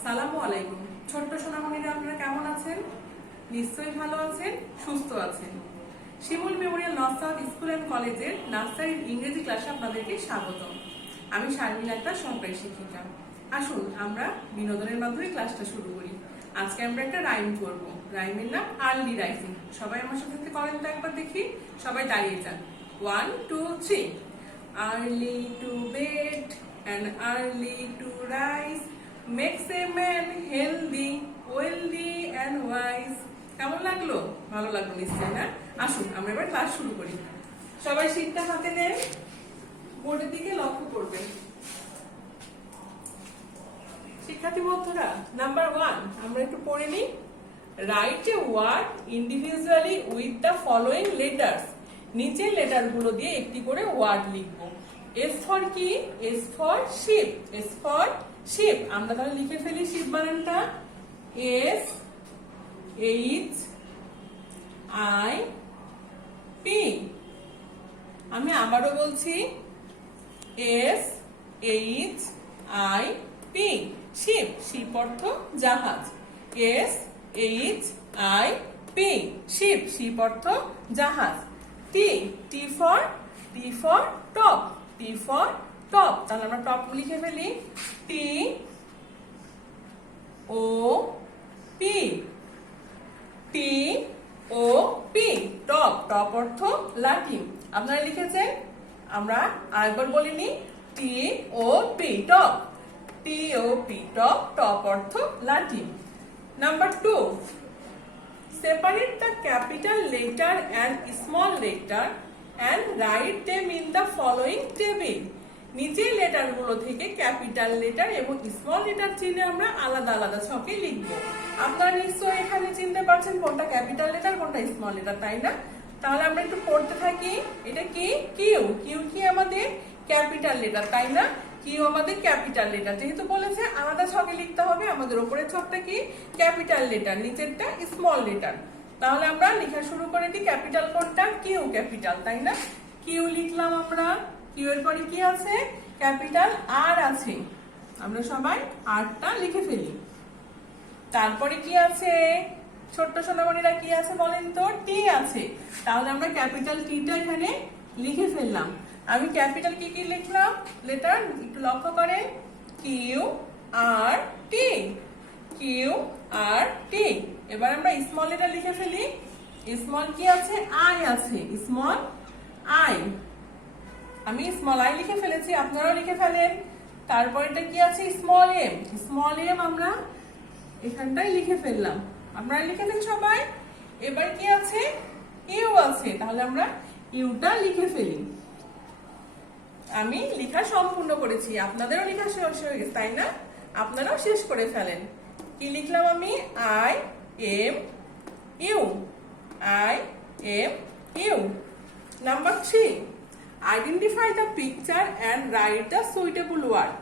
আসসালামু আলাইকুম। ছোট্ট সোনামণিরা আপনারা কেমন আছেন? নিশ্চয়ই ভালো আছেন, সুস্থ আছেন। Shimul memorial north south school and কলেজের নার্সারির ইংরেজি ক্লাসে আপনাদেরকে স্বাগত। আমি শারমিন আক্তার, সহকারী শিক্ষিকা। আসুন আমরা বিনোদনের মাধ্যমে ক্লাসটা শুরু করি। আজকে আমরা একটা রাইম করব। রাইমের নাম আর্লি রাইজিং। সবাই আমার সাথে করেন তো একবার দেখি। সবাই দাঁড়িয়ে যান। 1 2 3। Early to bed and early to rise makes a man healthy, wealthy and wise. কেমন লাগলো? ভালো লাগলো নিশ্চয়ই না? আসুন আমরা এবার ক্লাস শুরু করি। সবাই শীটটা হাতে নেন, বোর্ডের দিকে লক্ষ্য করবেন। শিক্ষার্থী বন্ধুরা, নাম্বার 1 আমরা একটু পড়ে নিই। Write a word individually with the following letters. নিচের লেটারগুলো দিয়ে একটি করে ওয়ার্ড লিখবো। এস ফর কি? S for ship. S for ship. আমরা তাহলে লিখে ফেলি শিপ বানানটা। S H I P. আমি আবারও বলছি, S H I P. Ship. Ship অর্থ জাহাজ। S H I P. Ship. Ship অর্থ জাহাজ। T. T for top. T for top. তাহলে আমরা টপ লিখে ফেলি। টি O P. T O P. Top. Top অর্থ লাঠি। আপনারা লিখেছেন, আমরা আরেকবার বলিনি। T O P top. T O P top. Top অর্থ লাঠি। Number 2, separate the capital letter and small letter and write them in the following table. নিচের লেটারগুলো থেকে ক্যাপিটাল লেটার এবং স্মল লেটার চিহ্নে আমরা আলাদা আলাদা ছকে লিখবো। আপনারা নিশ্চয়ই এখানে চিনতে পারছেন কোনটা ক্যাপিটাল লেটার কোনটা স্মল লেটার, তাই না? তাহলে আমরা একটু পড়তে থাকি। এটা কি? কিউ। কিউ কি আমাদের ক্যাপিটাল লেটার, তাই না? কিউ আমাদের ক্যাপিটাল লেটার। যেহেতু বলেছে আলাদা ছকে লিখতে হবে, আমাদের উপরের ছকটা কি? ক্যাপিটাল লেটার, নিচেরটা স্মল লেটার। তাহলে আমরা লেখা শুরু করে দিই। ক্যাপিটাল কোনটা? কিউ ক্যাপিটাল, তাই না? কিউ লিখলাম আমরা। কিউ এর পরে কি আছে? ক্যাপিটাল আর আছে। আমরা সবাই আরটা লিখে ফেলি। তারপরে কি আছে? ছোট্ট সোনামণিরা কি আছে বলেন তো? টি আছে। তাহলে আমরা ক্যাপিটাল টিটা এখানে লিখে ফেললাম। আমি ক্যাপিটাল কি কি লিখলাম লেটার একটু লক্ষ্য করেন। কিউ আর টি। কিউ আর টি। এবার আমরা স্মল লেটার লিখে ফেলি। স্মল কি আছে? আই আছে। Small I. আমি স্মল আই লিখে ফেলেছি, আপনারাও লিখে ফেলেন। তারপরটা কি আছে? Small M. স্মল এম আমরা এখানটাই লিখে ফেললাম। আপনারা লিখেছেন সবাই। এবার কি আছে? ইউ আছে। তাহলে আমরা ইউটা লিখে ফেলি। আমি লেখা সম্পূর্ণ করেছি, আপনাদেরও লেখা শেষ হয়ে গেছে, তাই না? আপনারাও শেষ করে ফেলেন। কি লিখলাম আমি? I am you. I am you. Number 3, identify the picture and write the suitable word.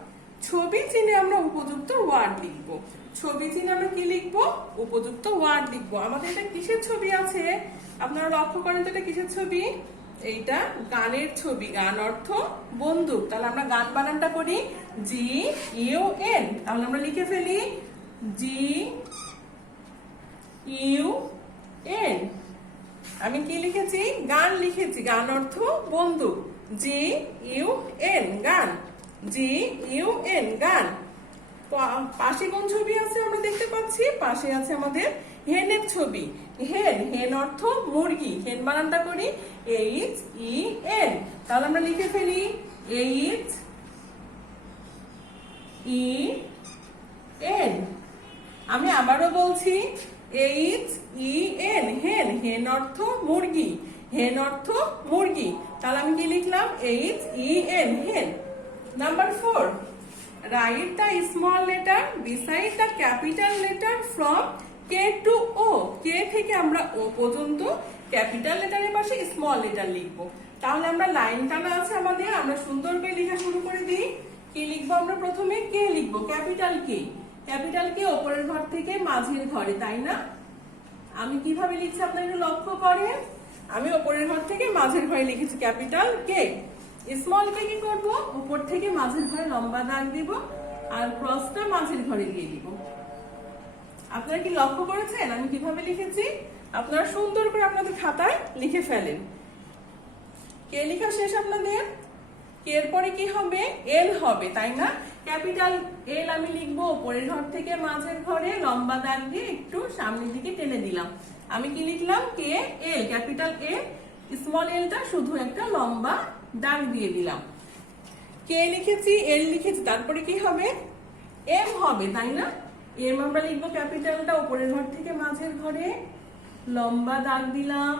ছবি চিনে আমরা উপযুক্ত ওয়ার্ড লিখবো। ছবি চিনে আমরা কি লিখবো? উপযুক্ত ওয়ার্ড লিখবো। আমাদের এটা কিসের ছবি আছে? আপনারা লক্ষ্য করেন তো এটা কিসের ছবি? এইটা গানের ছবি। গান অর্থ বন্দুক। তাহলে আমরা গান বানানটা করি জি ইউ এন। তাহলে আমরা লিখে ফেলি জি ইউ এন। আমি কি লিখেছি? গান লিখেছি। গান অর্থ বন্দুক। জি ইউ এন গান। জি ইউ এন গান। পাশে কোন ছবি আছে আমরা দেখতে পাচ্ছি? পাশে আছে আমাদের হেনের ছবি। হেন। হেন অর্থ মুরগি। হেন বানানটা করি এইচ ই এন। তাহলে আমরা লিখে ফেলি এইচ ই এন। আমি আবারও বলছি এইচ ই এন। হেন। হেন অর্থ মুরগি। হেন অর্থ মুরগি। তাহলে আমি কি লিখলাম? এইচ ই এন হেন। Number 4, write the small letter beside the capital letter from K to O. K থেকে আমরা O পর্যন্ত ক্যাপিটাল লেটারের পাশে স্মল লেটার লিখবো। তাহলে আমরা লাইন টানা আছে আমাদের, আমরা সুন্দর করে লেখা শুরু করে দিই। কি লিখবো আমরা? প্রথমে কে লিখবো। ক্যাপিটাল কে। ক্যাপিটাল কে ওপরের ঘর থেকে মাঝের ঘরে, তাই না? আমি কিভাবে লিখছি আপনারা একটু লক্ষ্য করেন। আমি ওপরের ঘর থেকে মাঝের ঘরে লিখেছি ক্যাপিটাল কে। স্মল কে কি করব? উপর থেকে মাঝের ঘরে লম্বা দাগ দিব। আর ক্রসটা মাঝের ঘরে দিয়ে দিব। আপনারা কি লক্ষ্য করেছেন আমি কিভাবে লিখেছি? আপনারা সুন্দর করে আপনাদের খাতায় লিখে ফেলেন। কে লেখা শেষ আপনাদের? কে এর পরে কি হবে? এল হবে, তাই না? ক্যাপিটাল এল আমি লিখবো উপরের ঘর থেকে মাঝের ঘরে লম্বা দাগ দিয়ে একটু সামনের দিকে টেনে দিলাম। আমি কি লিখলাম? কে এল, ক্যাপিটাল এ, স্মল এলটা শুধু একটা লম্বা দাগ দিয়ে দিলাম। কে লিখেছি, এল লিখেছি, তারপরে কি হবে? এম হবে, তাই না? এম আমরা লিখবো ক্যাপিটালটা উপরের ঘর থেকে মাঝের ঘরে লম্বা দাগ দিলাম,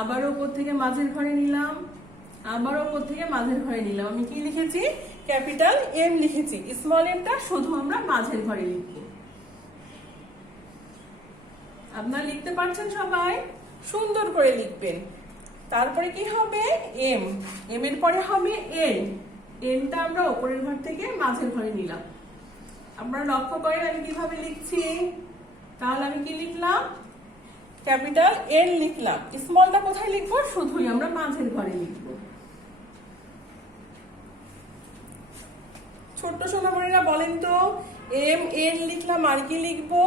আবার উপর থেকে মাঝের ঘরে নিলাম, আবার উপর থেকে মাঝের ঘরে নিলাম। আমি কি লিখেছি? ক্যাপিটাল এম লিখেছি। স্মল এমটা শুধু আমরা মাঝের ঘরে লিখব। আপনারা লিখতে পারছেন সবাই? সুন্দর করে লিখবেন। তারপরে কি হবে? এম, এম এর পরে হবে এল, এনটা আমরা উপরের ঘর থেকে মাঝের ঘরে নিলাম। আপনারা লক্ষ্য করেন আমি কিভাবে লিখছি? তাহলে আমি কি লিখলাম? ক্যাপিটাল এল লিখলাম। স্মলটা কোথায় লিখবো? শুধুই আমরা মাঝের ঘরে লিখবো। ছোট্ট সোনামণিরা বলেন তো, এম এন লিখলাম, আর কি লিখবো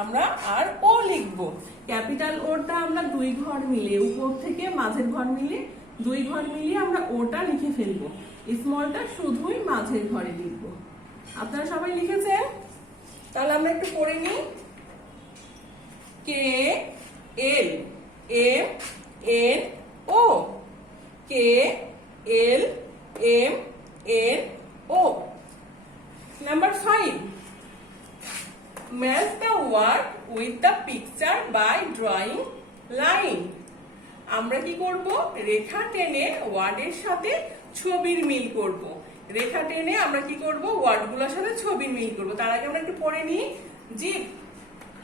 আমরা? আর ও লিখবো। ক্যাপিটাল ওটা আমরা দুই ঘর মিলে, উপর থেকে মাঝের ঘর মিলে দুই ঘর মিলিয়ে আমরা ওটা লিখে ফেলবো। স্মলটা শুধুই মাঝের ঘরে লিখবো। আপনারা সবাই লিখেছেন? তাহলে আমরা একটু পড়ে নিই। K L M N O, K L M N O. Number 5. Match the word with the picture by drawing line. আমরা কি করব? রেখা টেনে ওয়ার্ডের সাথে ছবির মিল করব। রেখা টেনে আমরা কি করব? ওয়ার্ডগুলোর সাথে ছবির মিল করব। তার আগে আমরা একটু পড়ে নিই। Jeep,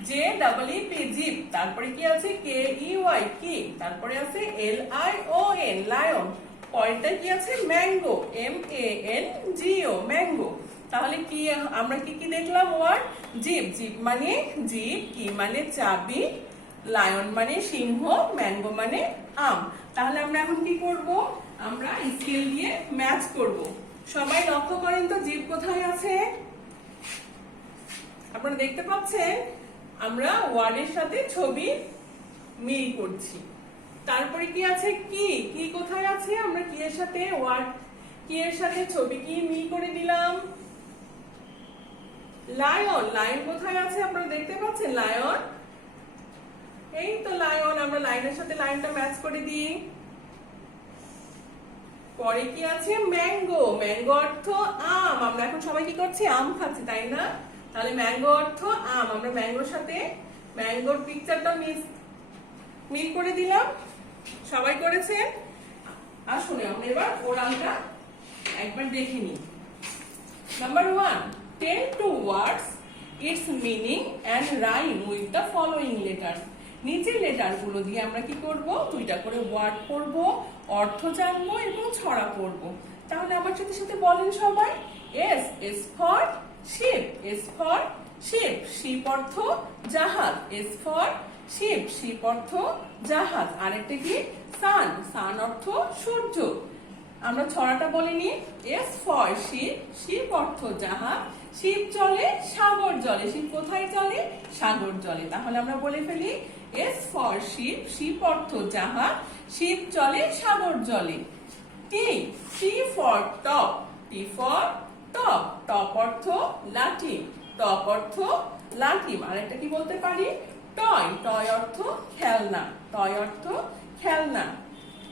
J double E P, jeep. তারপরে কি আছে? K E Y, key. তারপরে আছে L I O N, lion. পরেরটা কি আছে? Mango, M A N G O, mango. তাহলে কি আমরা কি কি দেখলাম? ওয়ার্ড জিপ, জিপ মানে জিপ, কি মানে চাবি, লায়ন মানে সিংহ, ম্যাঙ্গো মানে আম। তাহলে আমরা এখন কি করব? আমরা স্কেল দিয়ে ম্যাচ করব। সবাই লক্ষ্য করেন তো জিপ কোথায় আছে? আপনারা দেখতে পাচ্ছেন? আমরা ওয়ার্ডের সাথে ছবি মিল করছি। তারপরে কি আছে? কি, কি কোথায় আছে? আমরা কি এর সাথে ওয়ার্ড, কি এর সাথে ছবি কি মিল করে দিলাম? লায়ন, লায়ন কোথায় আছে? আপনারা দেখতে পাচ্ছেন? লায়ন, এই তো লায়ন। আমরা লাইনের সাথে লাইনটা ম্যাচ করে দিই। পরে কি আছে? ম্যাঙ্গো, ম্যাঙ্গো অর্থ আম। আমরা এখন সবাই কি করছি? আম খাচ্ছি, তাই না? তাহলে ম্যাঙ্গো অর্থ আম। আমরা ম্যাঙ্গোর সাথে ম্যাঙ্গোর পিকচারটা মিল করে দিলাম। সবাই করেছেন? আসুন আমরা এবার ওরালটা একবার দেখে নিই। Number 1, tell two words its meaning and rhyme with the following letters. নিচের লেটারগুলো দিয়ে আমরা কি করব? দুইটা করে ওয়ার্ড পড়ব, অর্থ জানবো এবং ছড়া পড়ব। তাহলে আমার সাথে সাথে বলেন সবাই। S, S for ship, S for ship, ship অর্থ জাহাজ, এস ফর শিপ, শিপ অর্থ জাহাজ। আরেকটা কি? সান, সান অর্থ সূর্য। আমরা ছড়াটা বলে নিই। এস ফর শিপ, শিপ অর্থ জাহাজ, শিপ চলে সাগর জলে। শিপ কোথায় চলে? সাগর জলে। তাহলে আমরা বলে ফেলি এস ফর শিপ, শিপ অর্থ জাহাজ, শিপ চলে সাগর জলে। T, T for top, T for top, top অর্থ লাঠি, টপ অর্থ লাঠি। আরেকটা কি বলতে পারি? টয়, টয় অর্থ খেলনা, টয় অর্থ খেলনা।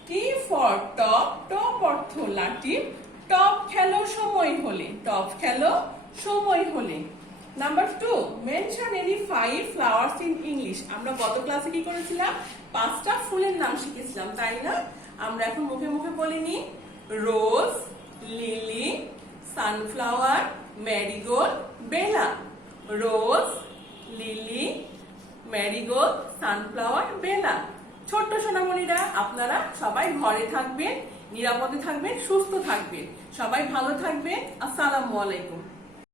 টি ফর টপ, টপ অর্থ লাঠি, টপ খেলো সময় হলে, টপ খেলো সময় হলে। Number 2, mention any 5 flowers in English. আমরা গত ক্লাসে কি করেছিলাম? 5টা ফুলের নাম শিখেছিলাম, তাই না? আমরা এখন মুখে মুখে বলিনি। রোজ, লিলি, সানফ্লাওয়ার, ম্যারিগোল্ড, বেলা। রোজ, লিলি, ম্যারিগোল্ড, সানফ্লাওয়ার, বেলা। ছোট্ট সোনামণিরা, আপনারা সবাই ঘরে থাকবেন, নিরাপদে থাকবেন, সুস্থ থাকবেন। সবাই ভালো থাকবেন। আসসালামু আলাইকুম।